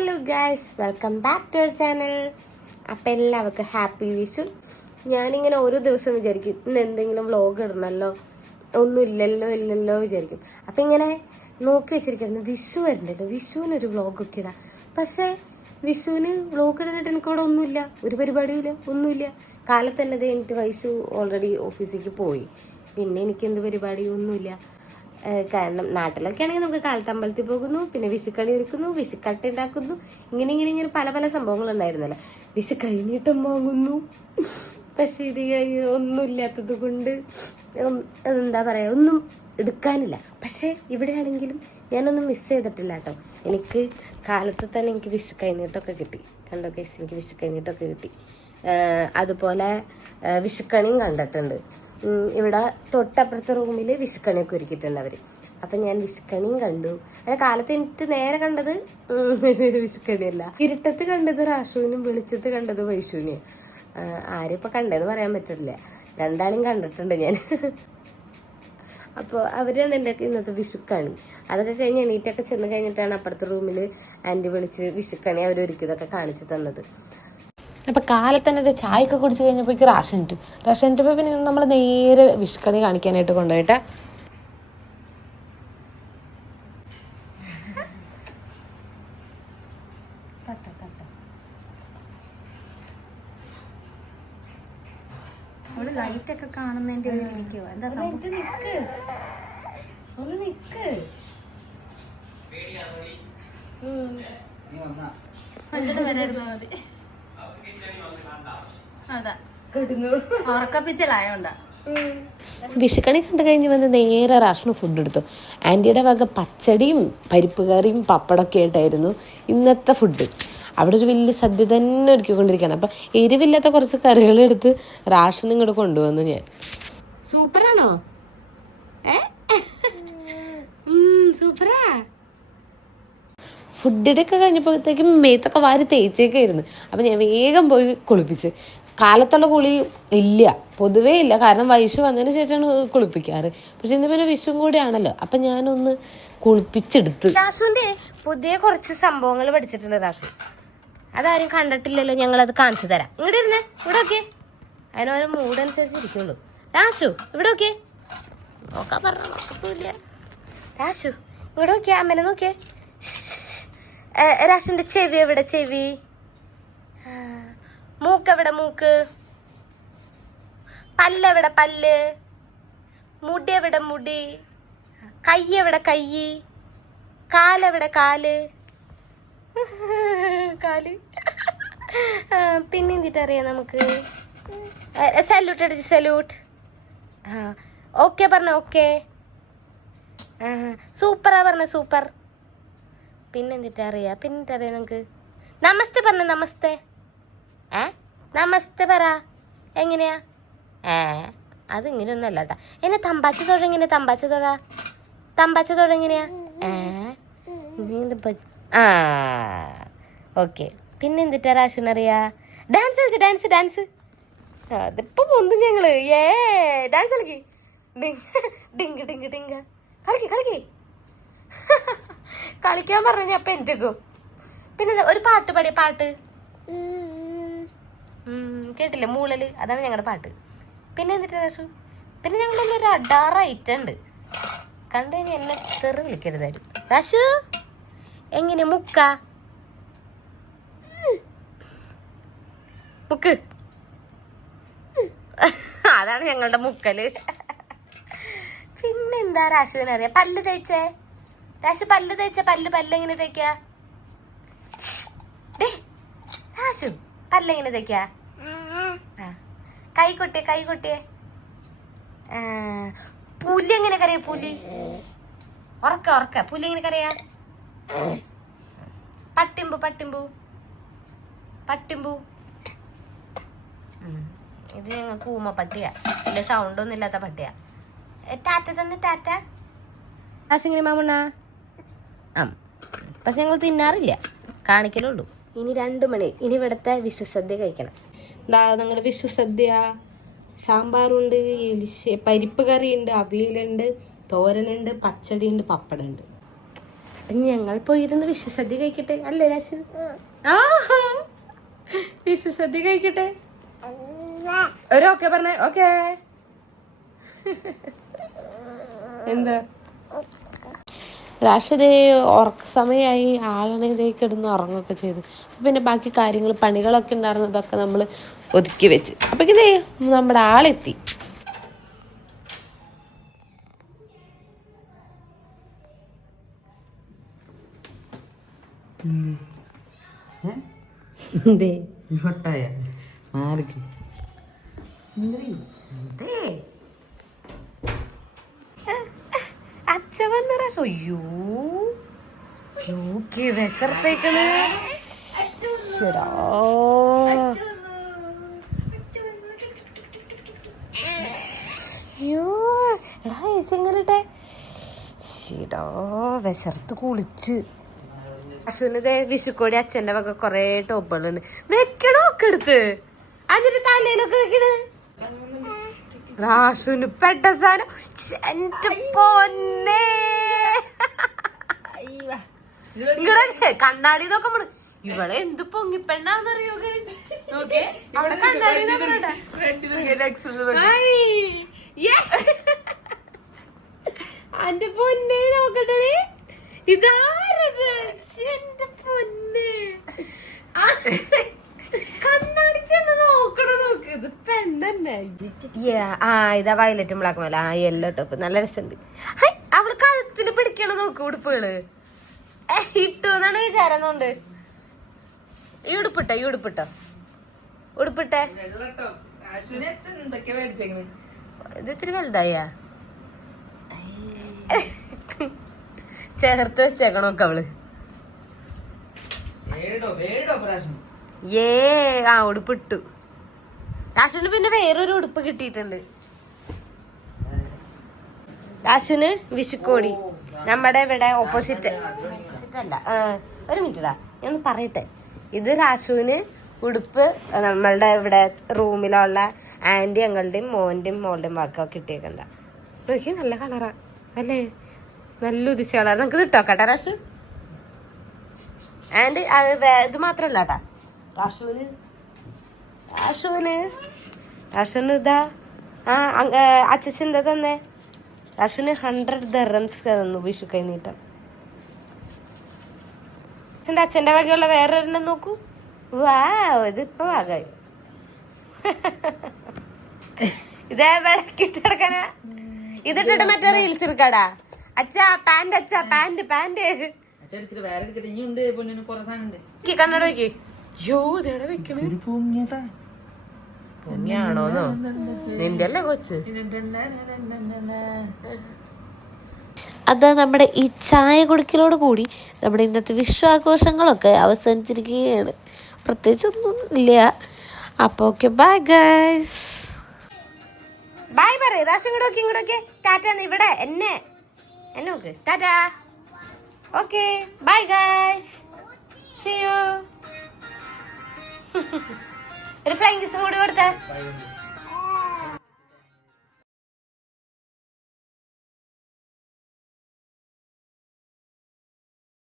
Hello guys welcome back to our channel അപ്പം എല്ലാവർക്കും happy Vishu ഞാനിങ്ങനെ ഓരോ ദിവസം വിചാരിക്കും ഇന്ന് എന്തെങ്കിലും വ്ലോഗ് ഇടണമല്ലോ ഒന്നും ഇല്ലല്ലോ ഇല്ലല്ലോ വിചാരിക്കും. അപ്പം ഇങ്ങനെ നോക്കി വെച്ചിരിക്കുന്നു വിഷു വരുന്നുണ്ടല്ലോ വിഷുവിനൊരു ഒരു വ്ലോഗൊക്കെ ഇടാം. പക്ഷേ വിഷുവിന് വ്ലോഗ് ഇടാനായിട്ട് എനിക്കവിടെ ഒന്നുമില്ല. ഒരു പരിപാടിയില്ല ഒന്നുമില്ല. കാലത്തന്നെ ദേ എനിക്ക് വൈഷു ഓൾറെഡി ഓഫീസിലേക്ക് പോയി. പിന്നെ എനിക്ക് എന്ത് പരിപാടിയും ഒന്നുമില്ല. കാരണം നാട്ടിലൊക്കെ ആണെങ്കിൽ നമുക്ക് കാലത്തമ്പലത്തിൽ പോകുന്നു പിന്നെ വിഷുക്കളി ഒരുക്കുന്നു വിഷുക്കട്ട ഉണ്ടാക്കുന്നു. ഇങ്ങനെ ഇങ്ങനെ ഇങ്ങനെ പല പല സംഭവങ്ങൾ ഉണ്ടായിരുന്നല്ലോ. വിഷു കഴിഞ്ഞിട്ടും വാങ്ങുന്നു. പക്ഷെ ഇത് ഒന്നുമില്ലാത്തത് കൊണ്ട് എന്താ പറയാ ഒന്നും എടുക്കാനില്ല. പക്ഷെ ഇവിടെയാണെങ്കിലും ഞാനൊന്നും മിസ് ചെയ്തിട്ടില്ല കേട്ടോ. എനിക്ക് കാലത്ത് തന്നെ എനിക്ക് വിഷു കൈനീട്ടമൊക്കെ കിട്ടി. കണ്ടോ കേസ് എനിക്ക് വിഷു കൈനീട്ടമൊക്കെ കിട്ടി. അതുപോലെ വിഷുക്കണിയും കണ്ടിട്ടുണ്ട്. ഇവിടെ തൊട്ടപ്പുറത്തെ റൂമിൽ വിഷുക്കണിയൊക്കെ ഒരുക്കിയിട്ടുണ്ട് അവർ അപ്പം ഞാൻ വിഷുക്കണിയും കണ്ടു. അങ്ങനെ കാലത്ത് എനിക്ക് നേരെ കണ്ടത് വിഷുക്കണിയല്ല ഇരുട്ടത്ത് കണ്ടത് റാസുവിനും വെളിച്ചത്ത് കണ്ടത് വൈശുവിനെയും ആരും ഇപ്പം കണ്ടതെന്ന് പറയാൻ പറ്റില്ല രണ്ടാളും കണ്ടിട്ടുണ്ട് ഞാൻ. അപ്പോൾ അവരാണ് എന്റെ ഇന്നത്തെ വിഷുക്കണി അതൊക്കെ കഴിഞ്ഞ് എണീറ്റൊക്കെ ചെന്ന് കഴിഞ്ഞിട്ടാണ് അപ്പുറത്തെ റൂമിൽ ആന്റി വിളിച്ച് വിഷുക്കണി അവരൊരുക്കിയതൊക്കെ കാണിച്ചു തന്നത്. അപ്പം കാലത്തന്നെ ഇത് ചായയൊക്കെ കുടിച്ച് കഴിഞ്ഞപ്പോഴേക്ക് റാഷൻ ഇട്ടു റാഷൻ ഇട്ടപ്പോൾ പിന്നെ നമ്മൾ നേരെ വിഷുക്കണി കാണിക്കാനായിട്ട് കൊണ്ടുപോയിട്ടാ. അവൾ ലൈറ്റ് ഒക്കെ കാണുന്നതിന്റെ ഒരു ഇരിക്കുവോ എന്താ സംഭവം? ഒന്ന് നിക്ക് അഞ്ചിട്ട് വരായിരുന്നു മതി. ഉറക്കപ്പിച്ചലായോണ്ടാ വിഷുക്കണി കണ്ടു കഴിഞ്ഞ് വന്ന് നേരെ റാഷന് ഫുഡ് എടുത്തു. ആന്റിയുടെ വക പച്ചടിയും പരിപ്പ് കറിയും പപ്പടമൊക്കെ ആയിട്ടായിരുന്നു ഇന്നത്തെ ഫുഡ് അവിടെ ഒരു വലിയ സദ്യ തന്നെ ഒരുക്കിക്കൊണ്ടിരിക്കുകയാണ്. അപ്പം എരിവില്ലാത്ത കുറച്ച് കറികൾ എടുത്ത് റാഷനും ഇങ്ങോട്ട് കൊണ്ടുവന്നു ഞാൻ. സൂപ്പറാണോ? ഏ? സൂപ്പറാ. ഫുഡിടൊക്കെ കഴിഞ്ഞപ്പോഴത്തേക്കും മേത്തൊക്കെ വാരി തേച്ചേക്കായിരുന്നു. അപ്പം ഞാൻ വേഗം പോയി കുളിപ്പിച്ച്. കാലത്തുള്ള കുളി ഇല്ല. പൊതുവേ ഇല്ല. കാരണം വൈഷു വന്നതിന് ശേഷമാണ് കുളിപ്പിക്കാറ്. പക്ഷെ ഇന്ന് പിന്നെ വിഷുവും കൂടിയാണല്ലോ. അപ്പൊ ഞാനൊന്ന് കുളിപ്പിച്ചെടുത്ത്. രാഷുവിന്റെ പുതിയ കുറച്ച് സംഭവങ്ങൾ പഠിച്ചിട്ടുണ്ട് രാഷു. അതാരും കണ്ടിട്ടില്ലല്ലോ. ഞങ്ങൾ അത് കാണിച്ചു തരാം. ഇങ്ങോട്ട് ഇരുന്നേ. ഇവിടെ ഒക്കെ അതിനോരോ മൂഡ് അനുസരിച്ച് ഇരിക്കുള്ളൂ. രാഷു ഇവിടെ ഒക്കെ നോക്കാൻ പറഞ്ഞില്ല രാഷു ഇവിടെ നോക്കിയേ. അമ്മനെ നോക്കിയേ. ഏ, രാഷുവിന്റെ ചെവി എവിടെ? ചെവി. ആ, മൂക്ക്? പല്ലെവിടെ പല്ല്? മുടി എവിടെ മുടി? കൈ എവിടെ കൈ? കാലെവിടെ കാൽ? കാൽ. പിന്നെ എന്തിട്ട് അറിയാം നമുക്ക്? സല്യൂട്ട് അടിച്ച് സല്യൂട്ട് ഓക്കെ പറഞ്ഞ ഓക്കെ സൂപ്പറാ പറഞ്ഞ സൂപ്പർ പിന്നെ പിന്നെന്തിട്ടറിയാം നമുക്ക്? നമസ്തേ പറഞ്ഞ നമസ്തേ. ഏ? നമസ്തേ പറ. എങ്ങനെയാ? ഏ അത് ഇങ്ങനെയൊന്നും അല്ല കേട്ടാ എന്നെ തമ്പാച്ച തൊഴ എങ്ങനെ തമ്പാച്ച തൊഴ. തമ്പാച്ച തൊഴ എങ്ങനെയാ? ഏ? ആ ഓക്കെ. പിന്നെ എന്തിട്ടാ റാഷുനറിയാ ഡാൻസ് കളിച്ച് ഡാൻസ് ഡാൻസ്. അതിപ്പോ പൊന്തും ഞങ്ങൾ. ഏ ഡാൻസ് കളിക്ക്. ഡിങ് ഡിങ് ഡിങ് കളിക്ക് കളിക്ക്. കളിക്കാൻ പറഞ്ഞു അപ്പൊ എനിക്കും പിന്നെ ഒരു പാട്ട് പാടിയ പാട്ട്. കേട്ടില്ലേ? മൂളൽ. അതാണ് ഞങ്ങളുടെ പാട്ട്. പിന്നെ എന്നിട്ട് രാഷു പിന്നെ ഞങ്ങളുടെ ഒരു അഡാറായിട്ടുണ്ട് കണ്ടു കഴിഞ്ഞാൽ എന്നെ തെറി വിളിക്കരുതായിരുന്നു രാഷു എങ്ങനെ മുക്ക? മുക്ക്. അതാണ് ഞങ്ങളുടെ മുക്കൽ. പിന്നെന്താ രാശുവിനെ അറിയാം? പല്ല് തേച്ചേ? രാശു പല്ല് തേച്ച? പല്ല് പല്ല് എങ്ങനെ തേക്കാ രാശു പല്ലെങ്ങനെ തേക്കാ. കൈ കൊട്ടിയെ കൈ കൊട്ടിയെ പുലി എങ്ങനെ കറിയാ പുലി? ഉറക്ക ഉറക്ക. പുലി എങ്ങനെ കറിയാ പട്ടിമ്പു പട്ടിമ്പു. പട്ടിമ്പു. ഇത് ഞങ്ങൾ കൂമ പട്ടിയാ. ഇല്ല സൗണ്ട് ഒന്നും ഇല്ലാത്ത പട്ടിയാ. ടാറ്റ തന്നെ ടാറ്റ. ആശിങ്ങനെ മാമണ്ണ? ആ. പക്ഷെ ഞങ്ങൾ തിന്നാറില്ല. കാണിക്കലുള്ളൂ ഇനി രണ്ടു മണി. ഇനി ഇവിടുത്തെ വിശ്വസദ്യ കഴിക്കണം. ദാ നിങ്ങളുടെ വിഷു സദ്യ സാമ്പാറുണ്ട് പരിപ്പ് പരിപ്പ് ഉണ്ട് അവിയലുണ്ട് തോരനുണ്ട് പച്ചടിയുണ്ട് പപ്പടമുണ്ട്. അപ്പൊ ഞങ്ങൾ പോയിരുന്ന് വിശ്വസദ്യ കഴിക്കട്ടെ. അല്ലേ രാശു ആ. വിശ്വസദ്യ കഴിക്കട്ടെ. ഒരു ഓക്കെ പറഞ്ഞേ. ഓക്കേ. എന്താ? രാഷിതേ ഉറക്ക സമയമായി ആളാണിതേ കിടന്ന് ഉറങ്ങുകയൊക്കെ ചെയ്തു. അപ്പം പിന്നെ ബാക്കി കാര്യങ്ങൾ പണികളൊക്കെ ഉണ്ടായിരുന്നതൊക്കെ നമ്മൾ ഒതുക്കി വെച്ച്. അപ്പം ഇതേ നമ്മുടെ ആളെത്തി. എന്തേ? ആർക്ക് അച്ഛ വന്ന പ്രാവശ്യം അയ്യോ യോക്ക് വിശർത്തേക്കണ് വിശർത്ത് കുളിച്ച്. അശ്വിനിതേ വിഷുക്കോടി അച്ഛന്റെ വക കൊറേ ടോപ്പുകളുണ്ട്. വെക്കണോ ഒക്കെ എടുത്ത്? അതിന്റെ തലയിലൊക്കെ വെക്കണ്? റാഷുന് പെട്ട സാധനം. എന്റെ പൊന്നേ. ഇങ്ങടെ കണ്ണാടി നോക്കുമ്പോ ഇവളെ എന്ത് പൊങ്ങിപ്പെണ്ണാന്നറിയോ? നോക്കിയേ, അവിടെ കണ്ണാടി. അന്റെ പൊന്നെ നോക്കട്ടെ. ഇതാരത്? എന്റെ പൊന്നെ ആ, കണ്ണാടി ചെന്ന് നോക്കണ നോക്ക് ഇത് പെണ്ണന്നെ Yeah, ആ ഇതാ വയലറ്റും ബ്ലാക്ക് മേല ആ യെല്ലോ ടോപ്പ് നല്ല രസമുണ്ട്. ഹൈ, അവൾ കഴുത്തിന് പിടിക്കണം നോക്ക് ഉടുപ്പുകൾ. ഇട്ടുന്നാണ് വിചാരുന്നോണ്ട് ഈ ഉടുപ്പിട്ട ഈ ഉടുപ്പിട്ടോ? ഉടുപ്പിട്ടെ? ഇത് ഇത്തിരി വലുതായ? ചേർത്ത് വെച്ചേക്കണോക്കെ അവൾ. ഏ ആ ഉടുപ്പിട്ടു. രാശുവിന് പിന്നെ വേറൊരു ഉടുപ്പ് കിട്ടിയിട്ടുണ്ട്. രാശുവിന് വിഷുക്കോടി. നമ്മുടെ ഇവിടെ ഓപ്പോസിറ്റ് ഓപ്പോസിറ്റ് അല്ല. ഒരു മിനിറ്റടാ ഞാൻ ഒന്ന് പറയട്ടെ. ഇത് രാശുവിന് ഉടുപ്പ് നമ്മളുടെ ഇവിടെ റൂമിലുള്ള ആന്റി അങ്ങളുടെയും മോന്റെയും മോളുടെയും വാക്കൊക്കെ കിട്ടിയേക്കണ്ട. നോക്കി നല്ല കളറാ അല്ലേ? നല്ല ഉദിച്ച കളർ നമുക്ക് കിട്ടോക്കട്ടെ രാശു ആൻഡ് ഇത് മാത്രല്ല കേട്ടാ. റാഷുവിന് റാഷുവിന് അശുവിന് ഇതാ ആ അച്ഛൻ എന്താ തന്നെ? അശുവിന് ഹൺഡ്രഡ് ദറൻസ് തന്നു വിഷു കൈനീട്ടം അച്ഛന്റെ അച്ഛന്റെ വകയുള്ള വേറെ ഒരെണ്ണം നോക്കൂ. വാ ഇതിപ്പോ വകായി ഇതേ വിളക്കിട്ടെടുക്കണ ഇതിട്ടിട്ട് മറ്റേ റീൽസ് എടുക്കാടാ. അച്ഛാ പാന്റ് അച്ഛാ പാന്റ് പാന്റ് കണ്ണട വെക്കി യോ ഇതെവിടെ വെക്കണേ? പൊങ്ങിയാണോന്നോ നിന്റെ അല്ലേ കൊച്ച്? അത് നമ്മുടെ ഈ ചായ കുടിക്കലോട് കൂടി നമ്മുടെ ഇന്നത്തെ വിശ്വാഘോഷങ്ങളൊക്കെ അവസാനിച്ചിരിക്കുകയാണ്. പ്രത്യേകിച്ചൊന്നും ഇല്ല അപ്പോൾ ഓക്കെ ബൈ ഗൈസ് ബൈ പറ റാഷൻ ഇങ്ങോട്ടൊക്കെ ഇങ്ങോട്ടൊക്കെ ഇങ്ങോട്ട് ടാറ്റ ഇവിടെ. എന്നെ. എന്നെ നോക്ക്. Tata. Okay bye guys see you ഒരു ഫ്ലൈങ് കിസും കൂടി കൊടുത്തേ.